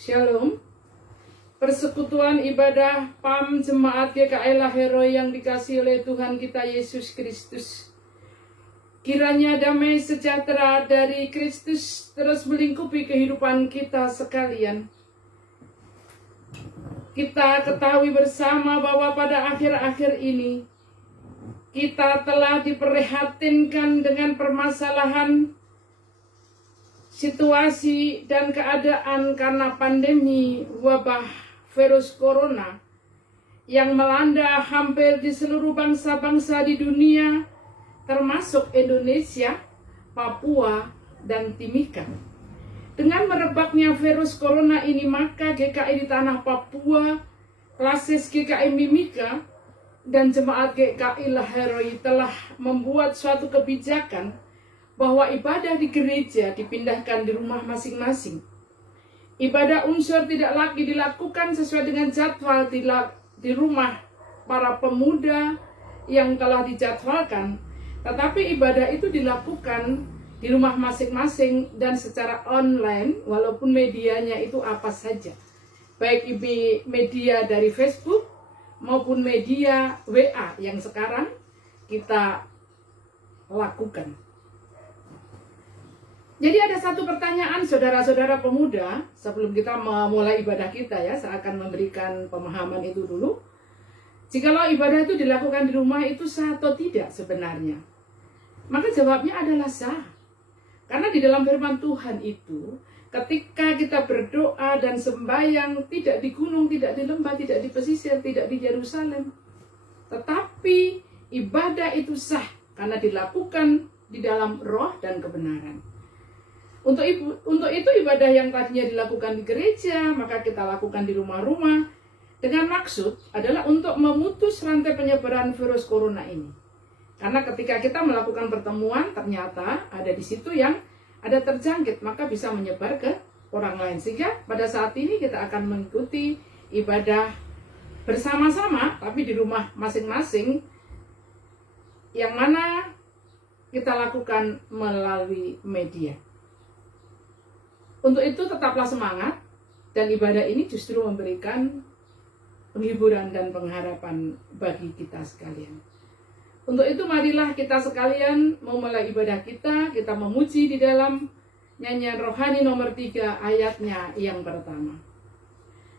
Shalom. Persekutuan ibadah PAM Jemaat GKI Laheroi yang dikasihi oleh Tuhan kita Yesus Kristus. Kiranya damai sejahtera dari Kristus terus melingkupi kehidupan kita sekalian. Kita ketahui bersama bahwa pada akhir-akhir ini kita telah diprihatinkan dengan permasalahan situasi dan keadaan karena pandemi wabah virus corona yang melanda hampir di seluruh bangsa-bangsa di dunia, termasuk Indonesia, Papua, dan Timika. Dengan merebaknya virus corona ini, maka GKI di tanah Papua, Klasis GKI Mimika, dan Jemaat GKI Laheroi telah membuat suatu kebijakan bahwa ibadah di gereja dipindahkan di rumah masing-masing. Ibadah unsur tidak lagi dilakukan sesuai dengan jadwal di rumah para pemuda yang telah dijadwalkan, tetapi ibadah itu dilakukan di rumah masing-masing dan secara online, walaupun medianya itu apa saja, baik media dari Facebook maupun media WA yang sekarang kita lakukan. Jadi ada satu pertanyaan saudara-saudara pemuda, sebelum kita memulai ibadah kita ya, saya akan memberikan pemahaman itu dulu. Jikalau ibadah itu dilakukan di rumah itu sah atau tidak sebenarnya? Maka jawabnya adalah sah. Karena di dalam firman Tuhan itu, ketika kita berdoa dan sembahyang tidak di gunung, tidak di lembah, tidak di pesisir, tidak di Yerusalem, tetapi ibadah itu sah karena dilakukan di dalam roh dan kebenaran. Untuk itu ibadah yang tadinya dilakukan di gereja, maka kita lakukan di rumah-rumah dengan maksud adalah untuk memutus rantai penyebaran virus corona ini. Karena ketika kita melakukan pertemuan, ternyata ada di situ yang ada terjangkit, maka bisa menyebar ke orang lain. Sehingga pada saat ini kita akan mengikuti ibadah bersama-sama, tapi di rumah masing-masing, yang mana kita lakukan melalui media. Untuk itu tetaplah semangat, dan ibadah ini justru memberikan penghiburan dan pengharapan bagi kita sekalian. Untuk itu marilah kita sekalian memulai ibadah kita memuji di dalam nyanyian rohani nomor 3 ayatnya yang pertama.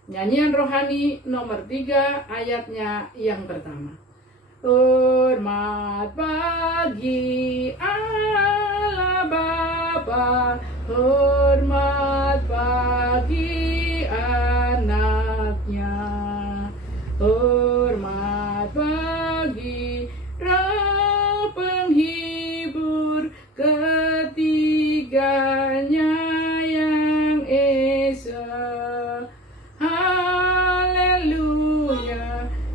Nyanyian rohani nomor 3 ayatnya yang pertama. Hormat bagi Allah Bapa, hormat bagi anaknya, hormat bagi Roh penghibur ketiganya yang esa. Haleluya,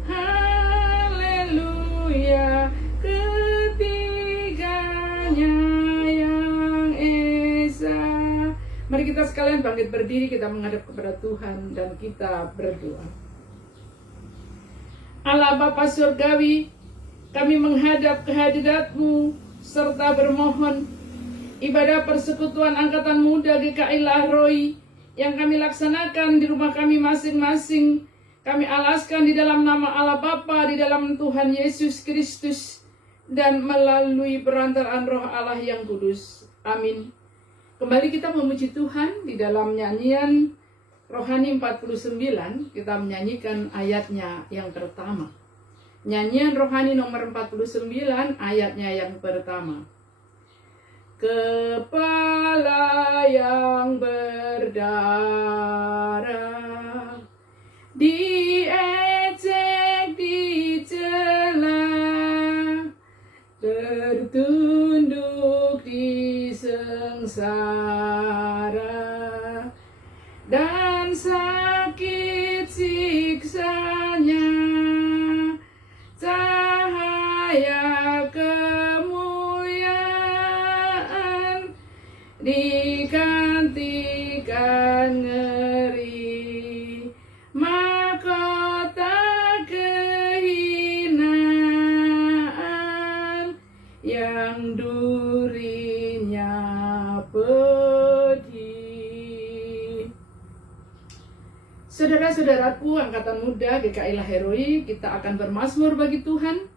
haleluya, ketiganya yang esa. Mari kita sekalian bangkit berdiri, kita menghadap kepada Tuhan dan kita berdoa. Allah Bapa Surgawi, kami menghadap kehadirat-Mu serta bermohon ibadah persekutuan Angkatan Muda GKI Laheroi yang kami laksanakan di rumah kami masing-masing, kami alaskan di dalam nama Allah Bapa, di dalam Tuhan Yesus Kristus, dan melalui perantaraan Roh Allah yang kudus. Amin. Kembali kita memuji Tuhan di dalam nyanyian rohani 49, kita menyanyikan ayatnya yang pertama. Nyanyian rohani nomor 49 ayatnya yang pertama. Kepala yang berdarah, diejek, dicela, tertunduk di sengsara, dan sakit siksanya, cahaya kemuliaan digantikan ngeri, mahkota kehinaan yang durinya pedih. Saudara-saudaraku, angkatan muda GKI Laheroi, kita akan bermazmur bagi Tuhan.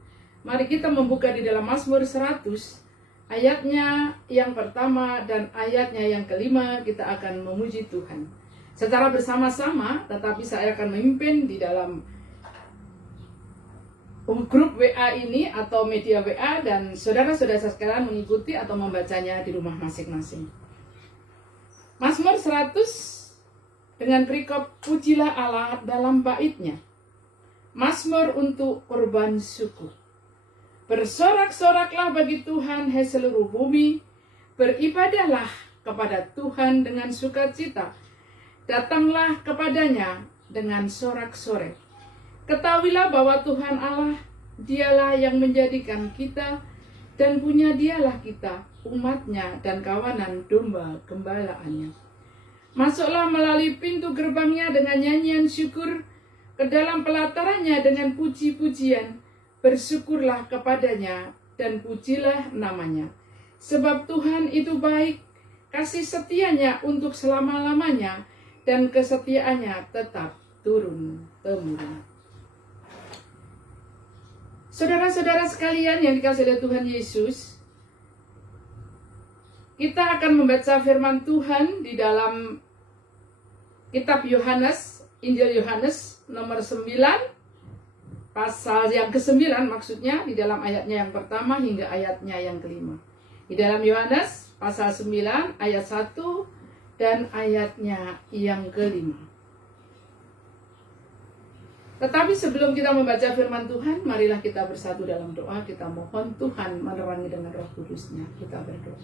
Mari kita membuka di dalam Mazmur 100, ayatnya yang pertama dan ayatnya yang kelima, kita akan memuji Tuhan secara bersama-sama, tetapi saya akan memimpin di dalam grup WA ini atau media WA, dan saudara-saudara sekalian mengikuti atau membacanya di rumah masing-masing. Mazmur 100 dengan perikop pujilah Allah dalam baitnya. Mazmur untuk korban syukur. Bersorak-soraklah bagi Tuhan, hai seluruh bumi. Beribadahlah kepada Tuhan dengan sukacita. Datanglah kepadanya dengan sorak-sorai. Ketahuilah bahwa Tuhan Allah, dialah yang menjadikan kita, dan punya dialah kita, umatnya dan kawanan domba gembalaannya. Masuklah melalui pintu gerbangnya dengan nyanyian syukur, ke dalam pelatarannya dengan puji-pujian. Bersyukurlah kepadanya dan pujilah namanya. Sebab Tuhan itu baik, kasih setianya untuk selama-lamanya, dan kesetiaannya tetap turun-temurun. Saudara-saudara sekalian yang dikasihi oleh Tuhan Yesus, kita akan membaca firman Tuhan di dalam kitab Yohanes, Injil Yohanes nomor 9, pasal yang ke-9 maksudnya, di dalam ayatnya yang pertama hingga ayatnya yang kelima. Di dalam Yohanes pasal 9 ayat 1 dan ayatnya yang kelima. Tetapi sebelum kita membaca firman Tuhan, marilah kita bersatu dalam doa. Kita mohon Tuhan menerangi dengan Roh Kudus-Nya. Kita berdoa.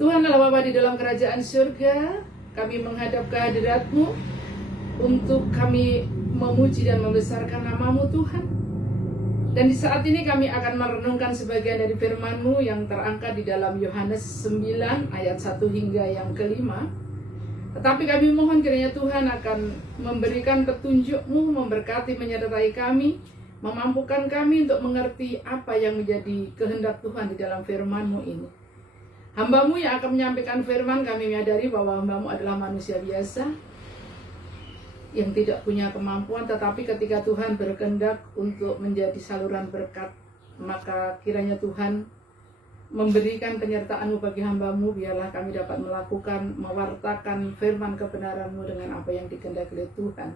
Tuhan Allah Bapa di dalam kerajaan surga, kami menghadap kehadirat-Mu untuk kami memuji dan membesarkan nama-Mu Tuhan. Dan di saat ini kami akan merenungkan sebagian dari firman-Mu yang terangkat di dalam Yohanes 9 ayat 1 hingga yang kelima. Tetapi kami mohon kiranya Tuhan akan memberikan petunjuk-Mu, memberkati, menyertai kami, memampukan kami untuk mengerti apa yang menjadi kehendak Tuhan di dalam firman-Mu ini. Hamba-Mu yang akan menyampaikan firman, kami menyadari bahwa hamba-Mu adalah manusia biasa yang tidak punya kemampuan, tetapi ketika Tuhan berkehendak untuk menjadi saluran berkat, maka kiranya Tuhan memberikan penyertaan-Mu bagi hamba-Mu, biarlah kami dapat melakukan, mewartakan firman kebenaran-Mu dengan apa yang dikehendaki oleh Tuhan.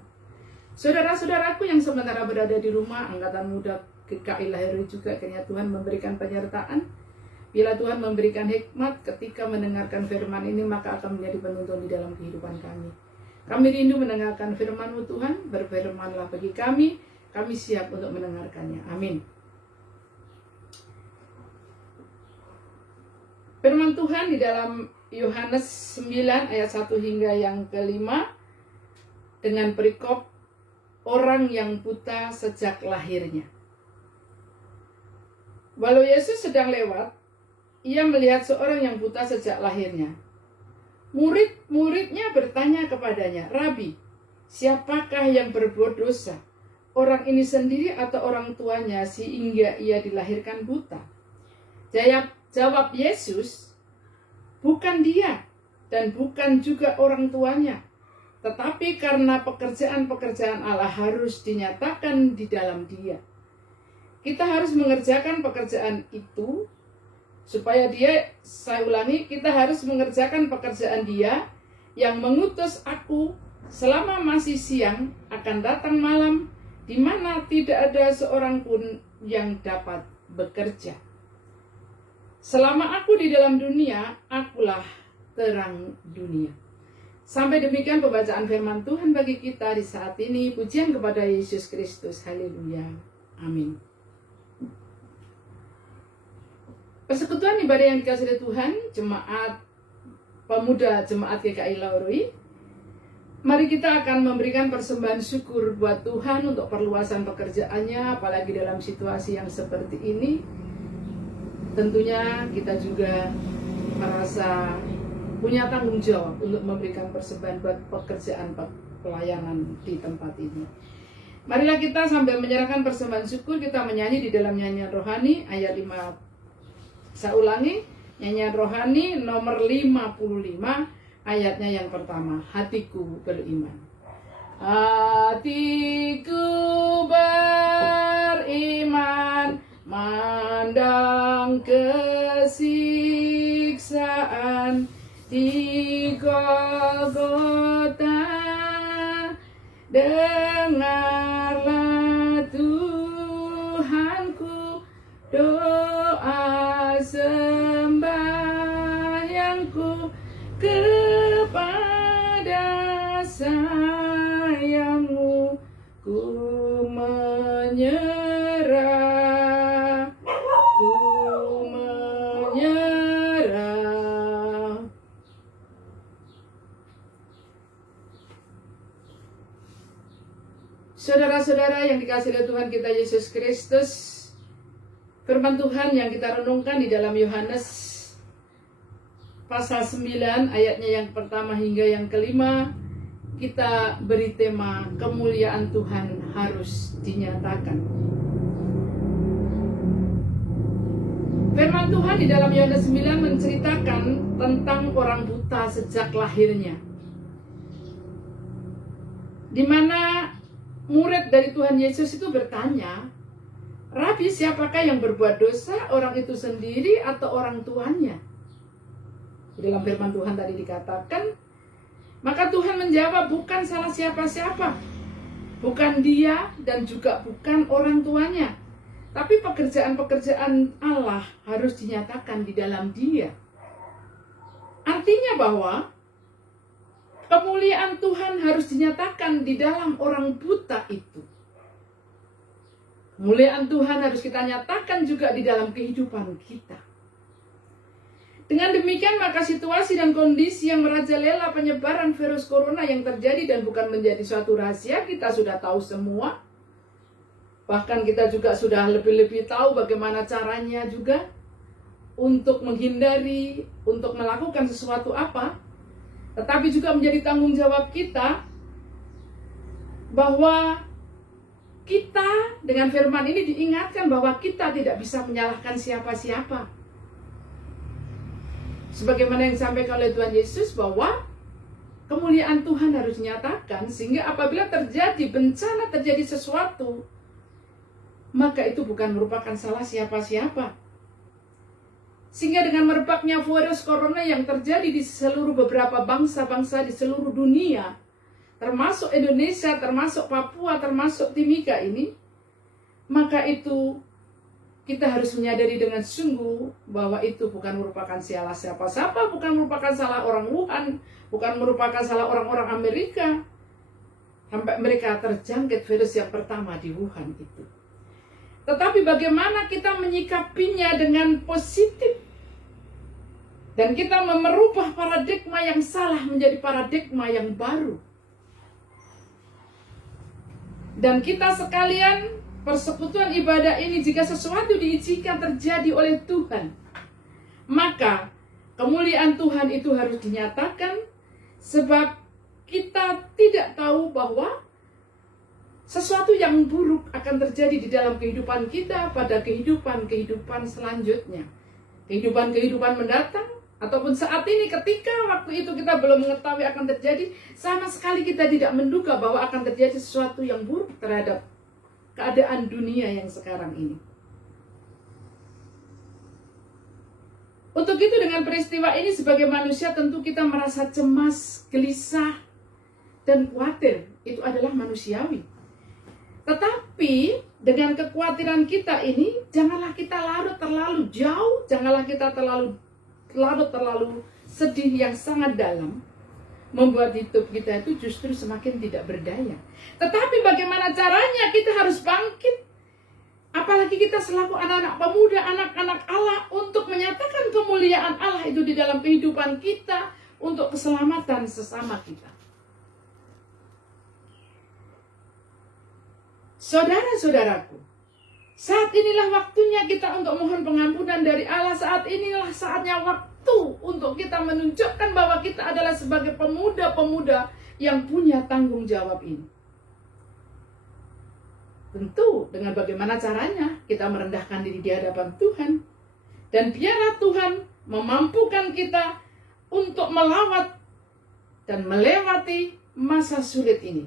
Saudara-saudaraku yang sementara berada di rumah, angkatan muda GKI Laheroi juga, kiranya Tuhan memberikan penyertaan. Bila Tuhan memberikan hikmat ketika mendengarkan firman ini, maka akan menjadi penuntun di dalam kehidupan kami. Kami rindu mendengarkan firman-Mu Tuhan, berfirmanlah bagi kami siap untuk mendengarkannya. Amin. Firman Tuhan di dalam Yohanes 9 ayat 1 hingga yang kelima, dengan perikop orang yang buta sejak lahirnya. Walau Yesus sedang lewat, ia melihat seorang yang buta sejak lahirnya. Murid-muridnya bertanya kepadanya, Rabi, siapakah yang berbuat dosa? Orang ini sendiri atau orang tuanya sehingga ia dilahirkan buta? Jawab Yesus, bukan dia dan bukan juga orang tuanya. Tetapi karena pekerjaan-pekerjaan Allah harus dinyatakan di dalam dia. Kita harus mengerjakan pekerjaan itu supaya kita harus mengerjakan pekerjaan dia yang mengutus aku. Selama masih siang akan datang malam, di mana tidak ada seorang pun yang dapat bekerja. Selama aku di dalam dunia, akulah terang dunia. Sampai demikian pembacaan firman Tuhan bagi kita di saat ini. Pujian kepada Yesus Kristus. Haleluya. Amin. Persekutuan ibadah yang dikasihi oleh Tuhan, jemaat pemuda jemaat GKI Laheroi, mari kita akan memberikan persembahan syukur buat Tuhan untuk perluasan pekerjaannya, apalagi dalam situasi yang seperti ini. Tentunya kita juga merasa punya tanggung jawab untuk memberikan persembahan buat pekerjaan pelayanan di tempat ini. Marilah kita sambil menyerahkan persembahan syukur, kita menyanyi di dalam nyanyian rohani ayat 5. Saya ulangi, nyanyian rohani nomor 55, ayatnya yang pertama, hatiku beriman. Hatiku beriman, mandang kesiksaan di Golgota. Dengarlah Tuhanku doa sembahyangku kepada sayangmu, ku menyerah, ku menyerah. Saudara-saudara yang dikasihi oleh Tuhan kita Yesus Kristus, firman Tuhan yang kita renungkan di dalam Yohanes pasal 9 ayatnya yang pertama hingga yang kelima, kita beri tema kemuliaan Tuhan harus dinyatakan. Firman Tuhan di dalam Yohanes 9 menceritakan tentang orang buta sejak lahirnya, di mana murid dari Tuhan Yesus itu bertanya, "Rabi, siapakah yang berbuat dosa, orang itu sendiri atau orang tuanya?" Di dalam firman Tuhan tadi dikatakan, maka Tuhan menjawab, bukan salah siapa-siapa, bukan dia dan juga bukan orang tuanya, tapi pekerjaan-pekerjaan Allah harus dinyatakan di dalam dia. Artinya bahwa kemuliaan Tuhan harus dinyatakan di dalam orang buta itu. Kemuliaan Tuhan harus kita nyatakan juga di dalam kehidupan kita. Dengan demikian maka situasi dan kondisi yang merajalela penyebaran virus corona yang terjadi dan bukan menjadi suatu rahasia, kita sudah tahu semua. Bahkan kita juga sudah lebih-lebih tahu bagaimana caranya juga untuk menghindari, untuk melakukan sesuatu apa. Tetapi juga menjadi tanggung jawab kita bahwa kita dengan firman ini diingatkan bahwa kita tidak bisa menyalahkan siapa-siapa. Sebagaimana yang disampaikan oleh Tuhan Yesus bahwa kemuliaan Tuhan harus dinyatakan, sehingga apabila terjadi bencana, terjadi sesuatu, maka itu bukan merupakan salah siapa-siapa. Sehingga dengan merebaknya virus corona yang terjadi di seluruh beberapa bangsa-bangsa di seluruh dunia, termasuk Indonesia, termasuk Papua, termasuk Timika ini, maka itu kita harus menyadari dengan sungguh bahwa itu bukan merupakan salah siapa-siapa, bukan merupakan salah orang Wuhan, bukan merupakan salah orang-orang Amerika, sampai mereka terjangkit virus yang pertama di Wuhan itu. Tetapi bagaimana kita menyikapinya dengan positif, dan kita merubah paradigma yang salah menjadi paradigma yang baru. Dan kita sekalian, persekutuan ibadah ini, jika sesuatu diizinkan terjadi oleh Tuhan, maka kemuliaan Tuhan itu harus dinyatakan, sebab kita tidak tahu bahwa sesuatu yang buruk akan terjadi di dalam kehidupan kita pada kehidupan selanjutnya, kehidupan mendatang, ataupun saat ini ketika waktu itu kita belum mengetahui akan terjadi, sama sekali kita tidak menduga bahwa akan terjadi sesuatu yang buruk terhadap keadaan dunia yang sekarang ini. Untuk itu dengan peristiwa ini sebagai manusia tentu kita merasa cemas, gelisah, dan khawatir. Itu adalah manusiawi. Tetapi dengan kekhawatiran kita ini, janganlah kita larut terlalu jauh, janganlah kita larut terlalu sedih yang sangat dalam, membuat hidup kita itu justru semakin tidak berdaya. Tetapi bagaimana caranya? Kita harus bangkit. Apalagi kita selaku anak-anak pemuda, anak-anak Allah, untuk menyatakan kemuliaan Allah itu di dalam kehidupan kita, untuk keselamatan sesama kita. Saudara-saudaraku, saat inilah waktunya kita untuk mohon pengampunan dari Allah. Saat inilah saatnya waktu untuk kita menunjukkan bahwa kita adalah sebagai pemuda-pemuda yang punya tanggung jawab ini. Tentu dengan bagaimana caranya kita merendahkan diri di hadapan Tuhan. Dan biarlah Tuhan memampukan kita untuk melawat dan melewati masa sulit ini.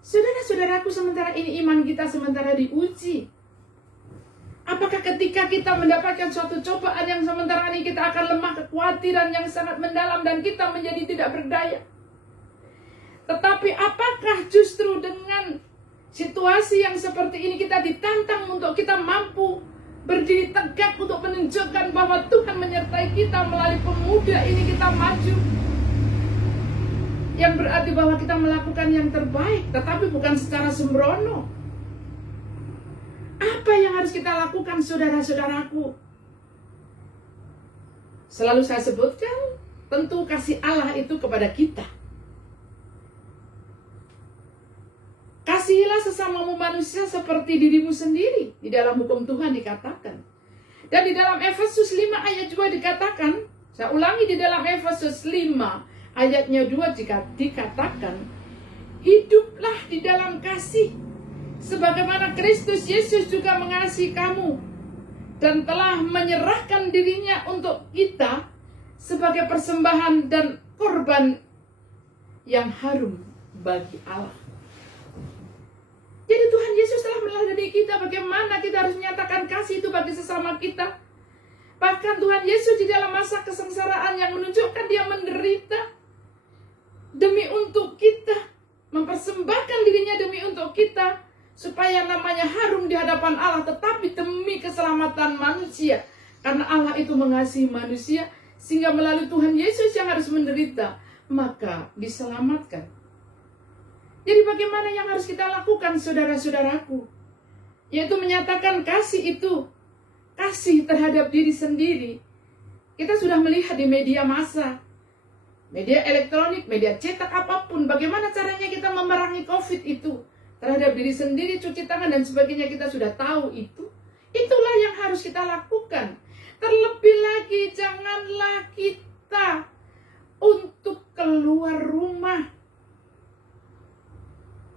Saudara-saudaraku, sementara ini iman kita sementara diuji. Apakah ketika kita mendapatkan suatu cobaan yang sementara ini kita akan lemah, kekhawatiran yang sangat mendalam dan kita menjadi tidak berdaya? Tetapi apakah justru dengan situasi yang seperti ini kita ditantang untuk kita mampu berdiri tegak untuk menunjukkan bahwa Tuhan menyertai kita melalui pemuda ini kita maju? Yang berarti bahwa kita melakukan yang terbaik, tetapi bukan secara sembrono. Apa yang harus kita lakukan, saudara-saudaraku? Selalu saya sebutkan, tentu kasih Allah itu kepada kita. Kasihilah sesamamu manusia seperti dirimu sendiri. Di dalam hukum Tuhan dikatakan. Dan di dalam Efesus 5 ayat 2 dikatakan, saya ulangi, di dalam Efesus 5 ayatnya 2 jika dikatakan, hiduplah di dalam kasih, sebagaimana Kristus Yesus juga mengasihi kamu, dan telah menyerahkan dirinya untuk kita sebagai persembahan dan korban yang harum bagi Allah. Jadi Tuhan Yesus telah meladani kita bagaimana kita harus menyatakan kasih itu bagi sesama kita. Bahkan Tuhan Yesus di dalam masa kesengsaraan yang menunjukkan dia menderita demi untuk kita, mempersembahkan dirinya demi untuk kita, supaya namanya harum di hadapan Allah, tetapi demi keselamatan manusia. Karena Allah itu mengasihi manusia, sehingga melalui Tuhan Yesus yang harus menderita, maka diselamatkan. Jadi bagaimana yang harus kita lakukan, saudara-saudaraku? Yaitu menyatakan kasih itu, kasih terhadap diri sendiri. Kita sudah melihat di media massa, media elektronik, media cetak, apapun, bagaimana caranya kita memerangi COVID itu terhadap diri sendiri, cuci tangan dan sebagainya, kita sudah tahu itu. Itulah yang harus kita lakukan. Terlebih lagi, janganlah kita untuk keluar rumah.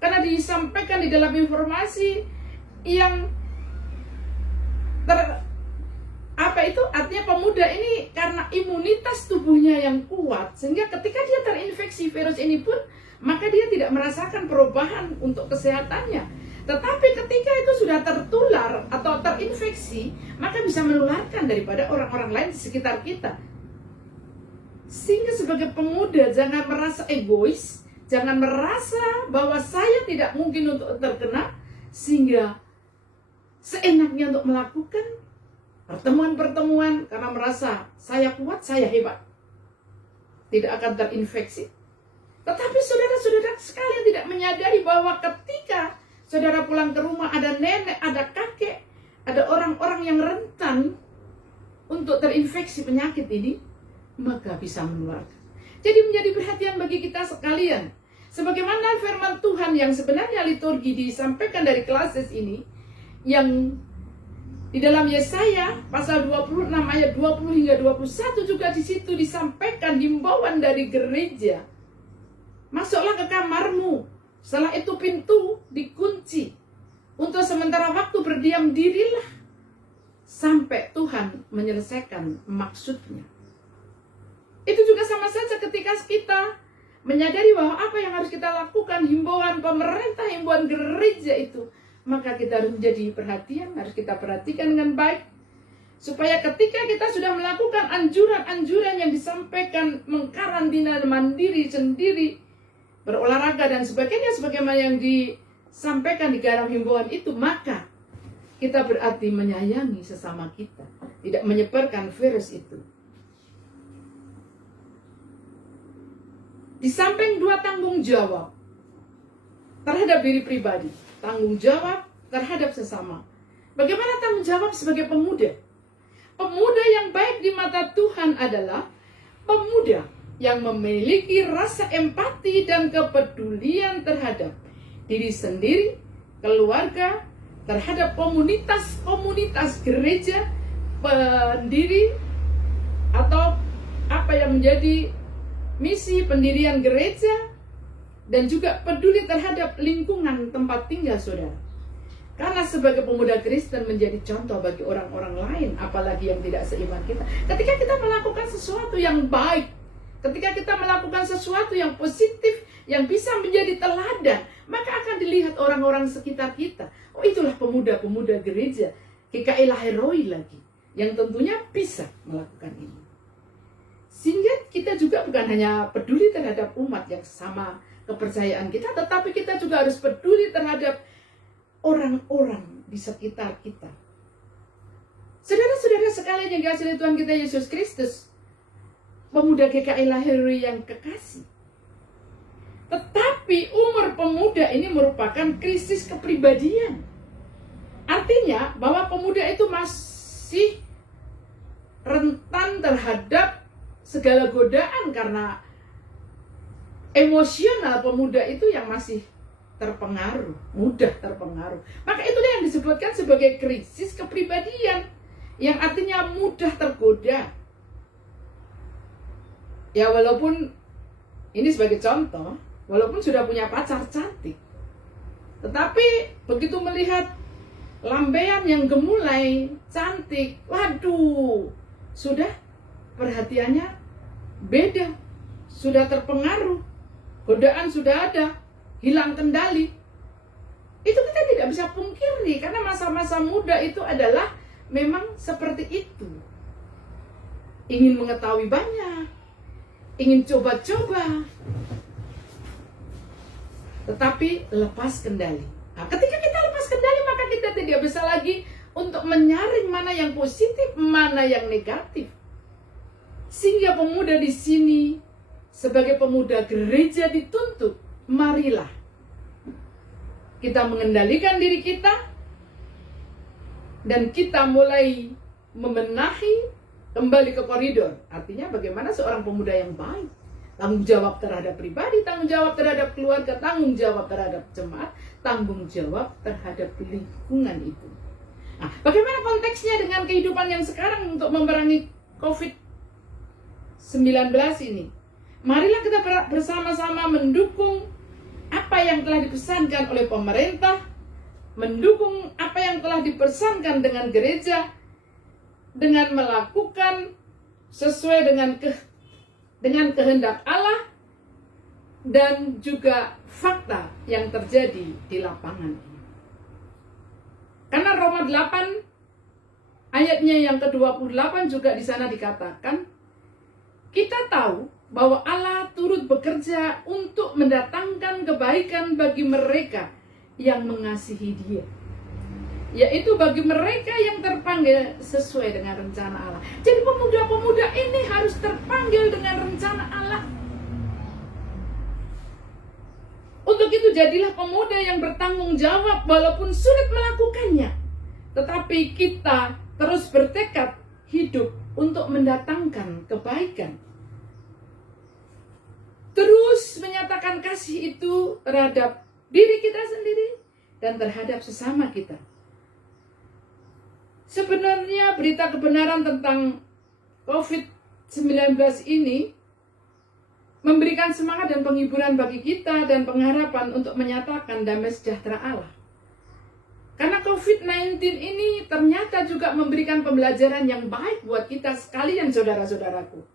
Karena disampaikan di dalam informasi yang artinya pemuda ini karena imunitas tubuhnya yang kuat, sehingga ketika dia terinfeksi virus ini pun, maka dia tidak merasakan perubahan untuk kesehatannya. Tetapi ketika itu sudah tertular atau terinfeksi, maka bisa menularkan daripada orang-orang lain di sekitar kita. Sehingga sebagai pemuda jangan merasa egois, jangan merasa bahwa saya tidak mungkin untuk terkena, sehingga seenaknya untuk melakukan pertemuan-pertemuan karena merasa saya kuat, saya hebat, tidak akan terinfeksi. Tetapi saudara-saudara sekalian tidak menyadari bahwa ketika saudara pulang ke rumah, ada nenek, ada kakek, ada orang-orang yang rentan untuk terinfeksi penyakit ini, maka bisa menularkan. Jadi menjadi perhatian bagi kita sekalian. Sebagaimana firman Tuhan yang sebenarnya liturgi disampaikan dari klases ini, yang di dalam Yesaya pasal 26 ayat 20 hingga 21 juga di situ disampaikan himbauan dari gereja. Masuklah ke kamarmu, setelah itu pintu dikunci. Untuk sementara waktu berdiam dirilah sampai Tuhan menyelesaikan maksudnya. Itu juga sama saja ketika kita menyadari bahwa apa yang harus kita lakukan, himbauan pemerintah, himbauan gereja itu, maka kita harus menjadi perhatian, harus kita perhatikan dengan baik, supaya ketika kita sudah melakukan anjuran-anjuran yang disampaikan, mengkarantina mandiri sendiri, berolahraga dan sebagainya, sebagaimana yang disampaikan di dalam himbauan itu, maka kita berarti menyayangi sesama kita, tidak menyebarkan virus itu. Di samping dua tanggung jawab terhadap diri pribadi, tanggung jawab terhadap sesama. Bagaimana tanggung jawab sebagai pemuda? Pemuda yang baik di mata Tuhan adalah pemuda yang memiliki rasa empati dan kepedulian terhadap diri sendiri, keluarga, terhadap komunitas gereja, pendiri, atau apa yang menjadi misi pendirian gereja, dan juga peduli terhadap lingkungan tempat tinggal saudara. Karena sebagai pemuda Kristen menjadi contoh bagi orang-orang lain, apalagi yang tidak seiman kita. Ketika kita melakukan sesuatu yang baik, Ketika kita melakukan sesuatu yang positif, yang bisa menjadi teladan, maka akan dilihat orang-orang sekitar kita. Oh, itulah pemuda-pemuda gereja GKI Laheroi lagi, yang tentunya bisa melakukan ini. Sehingga kita juga bukan hanya peduli terhadap umat yang sama kepercayaan kita, tetapi kita juga harus peduli terhadap orang-orang di sekitar kita. Saudara-saudara sekalian yang dikasihi Tuhan kita Yesus Kristus, pemuda GKI Laheroi yang kekasih. Tetapi umur pemuda ini merupakan krisis kepribadian. Artinya bahwa pemuda itu masih rentan terhadap segala godaan karena emosional pemuda itu yang masih terpengaruh, mudah terpengaruh. Maka itulah yang disebutkan sebagai krisis kepribadian, yang artinya mudah tergoda. Ya, walaupun ini sebagai contoh, walaupun sudah punya pacar cantik, tetapi begitu melihat lambean yang gemulai, cantik, waduh, sudah perhatiannya beda, sudah terpengaruh, godaan sudah ada, hilang kendali. Itu kita tidak bisa pungkiri, karena masa-masa muda itu adalah memang seperti itu. Ingin mengetahui banyak, ingin coba-coba, tetapi lepas kendali. Nah, ketika kita lepas kendali, maka kita tidak bisa lagi untuk menyaring mana yang positif, mana yang negatif. Sehingga pemuda di sini sebagai pemuda gereja dituntut, marilah kita mengendalikan diri kita dan kita mulai membenahi kembali ke koridor. Artinya bagaimana seorang pemuda yang baik, tanggung jawab terhadap pribadi, tanggung jawab terhadap keluarga, tanggung jawab terhadap jemaat, tanggung jawab terhadap lingkungan itu. Nah, bagaimana konteksnya dengan kehidupan yang sekarang untuk memerangi COVID-19 ini? Marilah kita bersama-sama mendukung apa yang telah dipesankan oleh pemerintah, mendukung apa yang telah dipesankan dengan gereja, dengan melakukan sesuai dengan kehendak Allah dan juga fakta yang terjadi di lapangan. Karena Roma 8 ayatnya yang ke-28 juga di sana dikatakan, kita tahu bahwa Allah turut bekerja untuk mendatangkan kebaikan bagi mereka yang mengasihi Dia, yaitu bagi mereka yang terpanggil sesuai dengan rencana Allah. Jadi pemuda-pemuda ini harus terpanggil dengan rencana Allah. Untuk itu jadilah pemuda yang bertanggung jawab walaupun sulit melakukannya. Tetapi kita terus bertekad hidup untuk mendatangkan kebaikan. Terus menyatakan kasih itu terhadap diri kita sendiri dan terhadap sesama kita. Sebenarnya berita kebenaran tentang COVID-19 ini memberikan semangat dan penghiburan bagi kita dan pengharapan untuk menyatakan damai sejahtera Allah. Karena COVID-19 ini ternyata juga memberikan pembelajaran yang baik buat kita sekalian, saudara-saudaraku.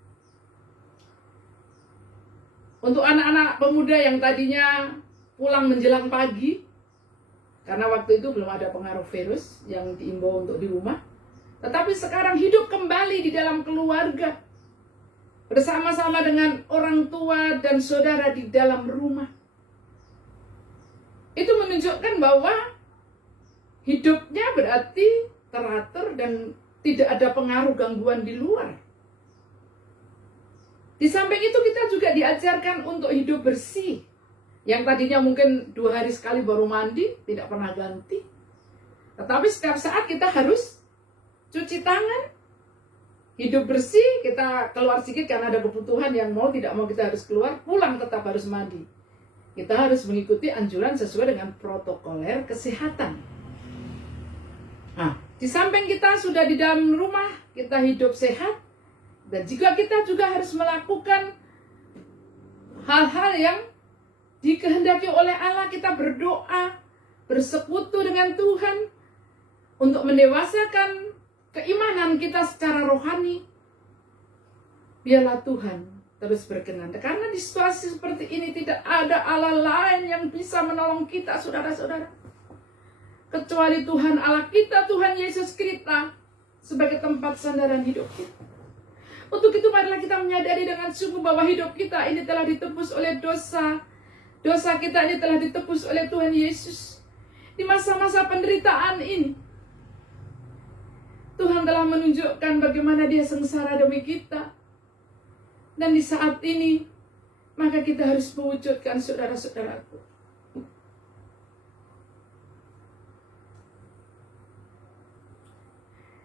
Untuk anak-anak pemuda yang tadinya pulang menjelang pagi, karena waktu itu belum ada pengaruh virus yang diimbau untuk di rumah, tetapi sekarang hidup kembali di dalam keluarga, bersama-sama dengan orang tua dan saudara di dalam rumah. Itu menunjukkan bahwa hidupnya berarti teratur dan tidak ada pengaruh gangguan di luar. Di samping itu kita juga diajarkan untuk hidup bersih. Yang tadinya mungkin 2 hari sekali baru mandi, tidak pernah ganti. Tetapi setiap saat kita harus cuci tangan, hidup bersih, kita keluar sedikit karena ada kebutuhan yang mau tidak mau kita harus keluar, pulang tetap harus mandi. Kita harus mengikuti anjuran sesuai dengan protokoler kesehatan. Nah, di samping kita sudah di dalam rumah, kita hidup sehat, dan jika kita juga harus melakukan hal-hal yang dikehendaki oleh Allah, kita berdoa, bersekutu dengan Tuhan untuk mendewasakan keimanan kita secara rohani. Biarlah Tuhan terus berkenan. Karena di situasi seperti ini tidak ada Allah lain yang bisa menolong kita, saudara-saudara, kecuali Tuhan Allah kita, Tuhan Yesus kita, sebagai tempat sandaran hidup kita. Untuk itu marilah kita menyadari dengan sungguh bahwa hidup kita ini telah ditebus oleh dosa. Dosa kita ini telah ditebus oleh Tuhan Yesus. Di masa-masa penderitaan ini, Tuhan telah menunjukkan bagaimana Dia sengsara demi kita. Dan di saat ini, maka kita harus mewujudkan, saudara-saudaraku,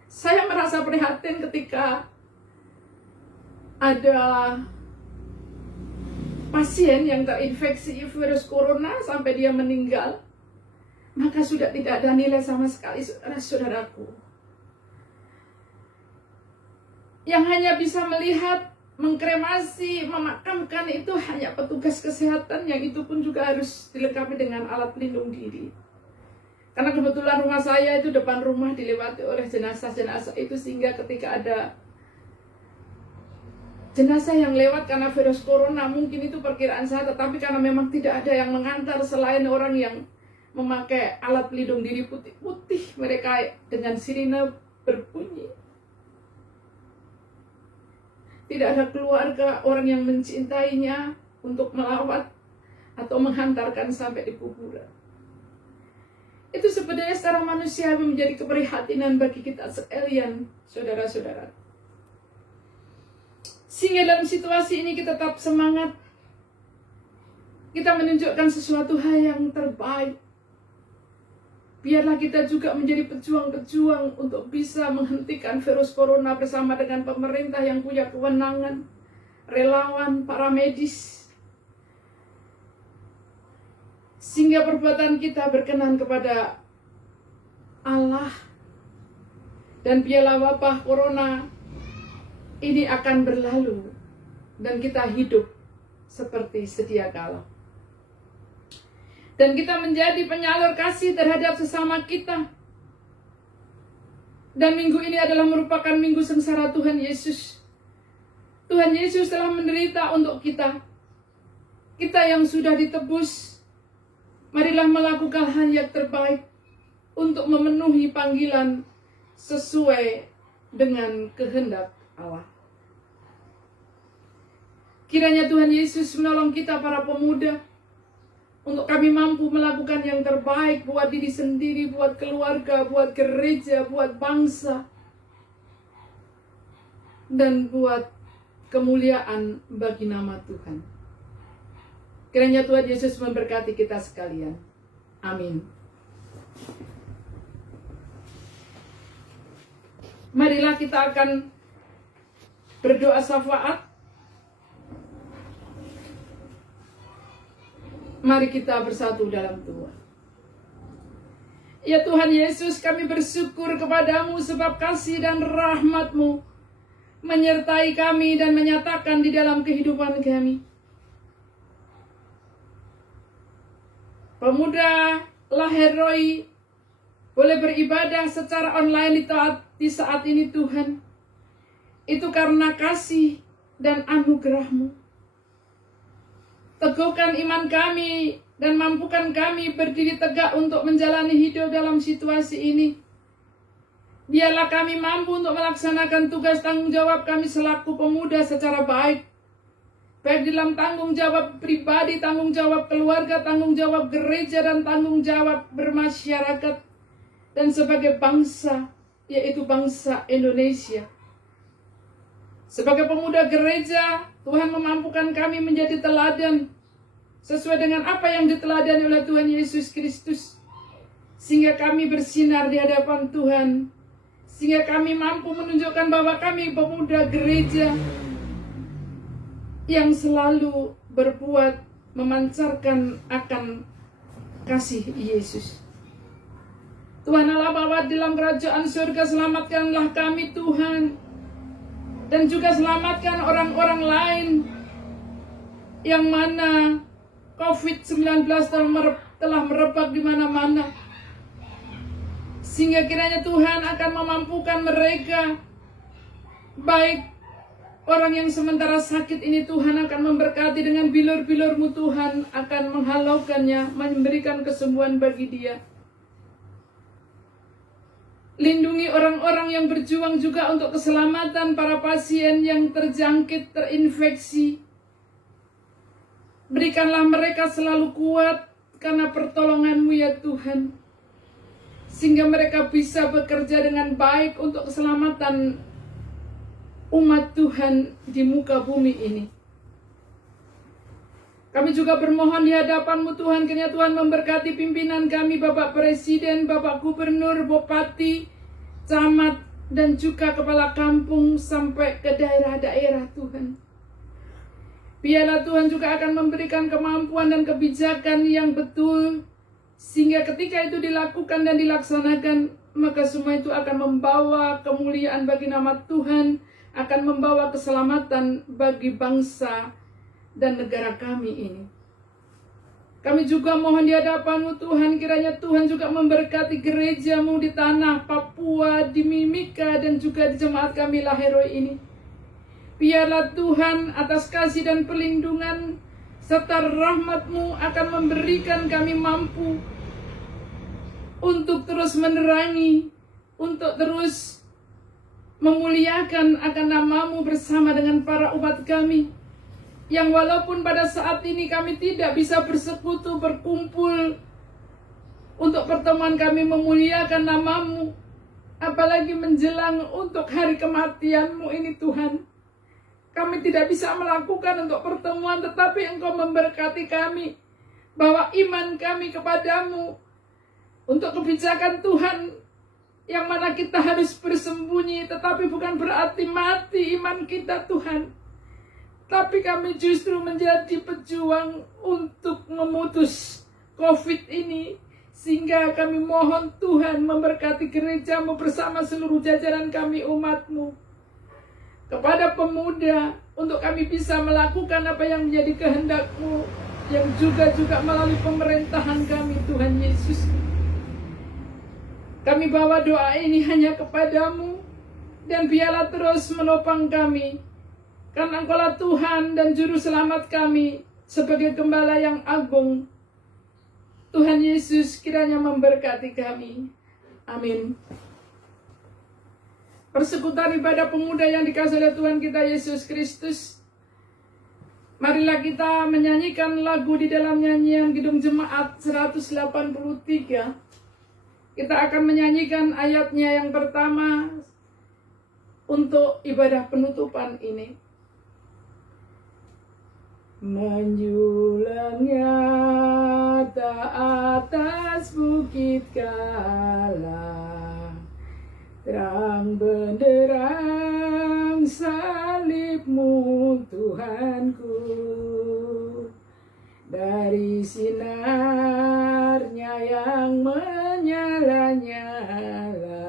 saya merasa prihatin ketika ada pasien yang terinfeksi virus corona sampai dia meninggal, maka sudah tidak ada nilai sama sekali, saudara-saudaraku. Yang hanya bisa melihat, mengkremasi, memakamkan itu hanya petugas kesehatan, yang itu pun juga harus dilengkapi dengan alat pelindung diri. Karena kebetulan rumah saya itu depan rumah dilewati oleh jenazah-jenazah itu, sehingga ketika ada jenazah yang lewat karena virus corona, mungkin itu perkiraan saya, tetapi karena memang tidak ada yang mengantar selain orang yang memakai alat pelindung diri putih-putih, mereka dengan sirine berbunyi. Tidak ada keluarga orang yang mencintainya untuk melawat atau menghantarkan sampai di kuburan. Itu sebenarnya secara manusia menjadi keprihatinan bagi kita sekalian, saudara-saudara. Sehingga dalam situasi ini kita tetap semangat. Kita menunjukkan sesuatu hal yang terbaik. Biarlah kita juga menjadi pejuang-pejuang untuk bisa menghentikan virus corona bersama dengan pemerintah yang punya kewenangan, relawan, para medis. Sehingga perbuatan kita berkenan kepada Allah. Dan biarlah wabah corona ini akan berlalu dan kita hidup seperti sedia kala. Dan kita menjadi penyalur kasih terhadap sesama kita. Dan minggu ini adalah merupakan minggu sengsara Tuhan Yesus. Tuhan Yesus telah menderita untuk kita. Kita yang sudah ditebus, marilah melakukan hal yang terbaik untuk memenuhi panggilan sesuai dengan kehendak Allah. Kiranya Tuhan Yesus menolong kita para pemuda untuk kami mampu melakukan yang terbaik buat diri sendiri, buat keluarga, buat gereja, buat bangsa, dan buat kemuliaan bagi nama Tuhan. Kiranya Tuhan Yesus memberkati kita sekalian. Amin. Marilah kita akan berdoa syafaat. Mari kita bersatu dalam Tuhan. Ya Tuhan Yesus, kami bersyukur kepadamu sebab kasih dan rahmat-Mu menyertai kami dan menyatakan di dalam kehidupan kami. Pemuda Laheroi boleh beribadah secara online di saat ini Tuhan. Itu karena kasih dan anugerah-Mu. Teguhkan iman kami dan mampukan kami berdiri tegak untuk menjalani hidup dalam situasi ini. Biarlah kami mampu untuk melaksanakan tugas tanggung jawab kami selaku pemuda secara baik. Baik dalam tanggung jawab pribadi, tanggung jawab keluarga, tanggung jawab gereja, dan tanggung jawab bermasyarakat. Dan sebagai bangsa, yaitu bangsa Indonesia. Sebagai pemuda gereja, Tuhan memampukan kami menjadi teladan sesuai dengan apa yang diteladani oleh Tuhan Yesus Kristus. Sehingga kami bersinar di hadapan Tuhan. Sehingga kami mampu menunjukkan bahwa kami pemuda gereja yang selalu berbuat memancarkan akan kasih Yesus. Tuhan Allah Bapa dalam kerajaan surga, selamatkanlah kami Tuhan. Dan juga selamatkan orang-orang lain yang mana COVID-19 telah merebak di mana-mana. Sehingga kiranya Tuhan akan memampukan mereka baik Orang yang sementara sakit ini Tuhan akan memberkati dengan bilur-bilur-Mu Tuhan, akan menghalaukannya, memberikan kesembuhan bagi dia. Lindungi orang-orang yang berjuang juga untuk keselamatan para pasien yang terjangkit, terinfeksi. Berikanlah mereka selalu kuat karena pertolongan-Mu ya Tuhan. Sehingga mereka bisa bekerja dengan baik untuk keselamatan umat Tuhan di muka bumi ini. Kami juga bermohon di hadapan-Mu Tuhan, kiranya Tuhan memberkati pimpinan kami, Bapak Presiden, Bapak Gubernur, Bupati, Camat, dan juga Kepala Kampung sampai ke daerah-daerah Tuhan. Biarlah Tuhan juga akan memberikan kemampuan dan kebijakan yang betul, sehingga ketika itu dilakukan dan dilaksanakan, maka semua itu akan membawa kemuliaan bagi nama Tuhan, akan membawa keselamatan bagi bangsa dan negara kami ini. Kami juga mohon di hadapan-Mu Tuhan, kiranya Tuhan juga memberkati gereja-Mu di tanah Papua, di Mimika, dan juga di jemaat kami Lahiroi ini. Biarlah Tuhan atas kasih dan perlindungan serta rahmat-Mu akan memberikan kami mampu untuk terus menerangi, untuk terus memuliakan akan nama-Mu bersama dengan para umat kami, yang walaupun pada saat ini kami tidak bisa bersekutu, berkumpul untuk pertemuan kami memuliakan nama-Mu, apalagi menjelang untuk hari kematian-Mu ini Tuhan, kami tidak bisa melakukan untuk pertemuan, tetapi Engkau memberkati kami, bahwa iman kami kepadamu, untuk kebijakan Tuhan, yang mana kita harus bersembunyi, tetapi bukan berarti mati iman kita Tuhan. Tapi kami justru menjadi pejuang untuk memutus COVID ini. Sehingga kami mohon Tuhan memberkati gereja-Mu bersama seluruh jajaran kami umat-Mu. Kepada pemuda, untuk kami bisa melakukan apa yang menjadi kehendak-Mu, yang juga melalui pemerintahan kami Tuhan Yesus. Kami bawa doa ini hanya kepadamu, dan biarlah terus menopang kami, karena Engkaulah Tuhan dan Juru Selamat kami, sebagai Gembala yang agung. Tuhan Yesus kiranya memberkati kami. Amin. Persekutuan ibadah pemuda yang dikasihi oleh Tuhan kita Yesus Kristus, marilah kita menyanyikan lagu di dalam nyanyian Kidung Jemaat 183. Kita akan menyanyikan ayatnya yang pertama untuk ibadah penutupan ini. Menjulang nyata atas bukit Kala, terang benderang salib-Mu Tuhanku, dari sinarnya yang menyala-nyala,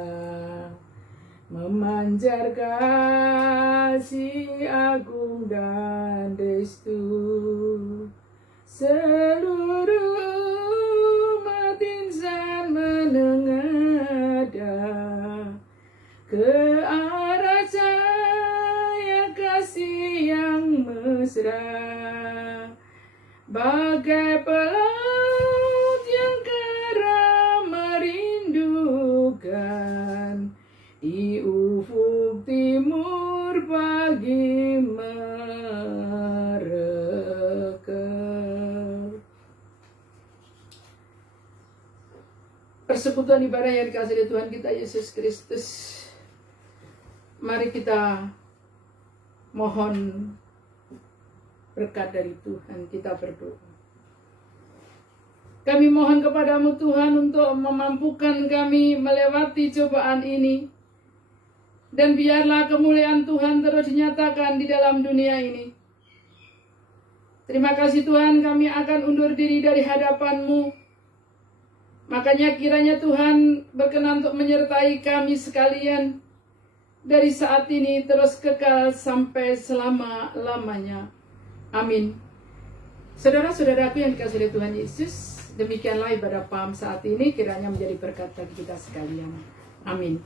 memanjar kasih agung dan destu. Seluruh umat insan menengadah ke arah cahaya kasih yang mesra, bagai pelaut yang karam merindukan di ufuk timur pagi merekah. Persekutuan ibadah yang dikasihi Tuhan kita Yesus Kristus, mari kita mohon berkat dari Tuhan. Kita berdoa. Kami mohon kepadamu Tuhan untuk memampukan kami melewati cobaan ini, dan biarlah kemuliaan Tuhan terus dinyatakan di dalam dunia ini. Terima kasih Tuhan, kami akan undur diri dari hadapan-Mu. Makanya kiranya Tuhan berkenan untuk menyertai kami sekalian dari saat ini terus kekal sampai selama-lamanya. Amin. Saudara-saudaraku yang dikasihi Tuhan Yesus, demikianlah ibadah PAM saat ini, kiranya menjadi berkat bagi kita sekalian. Amin.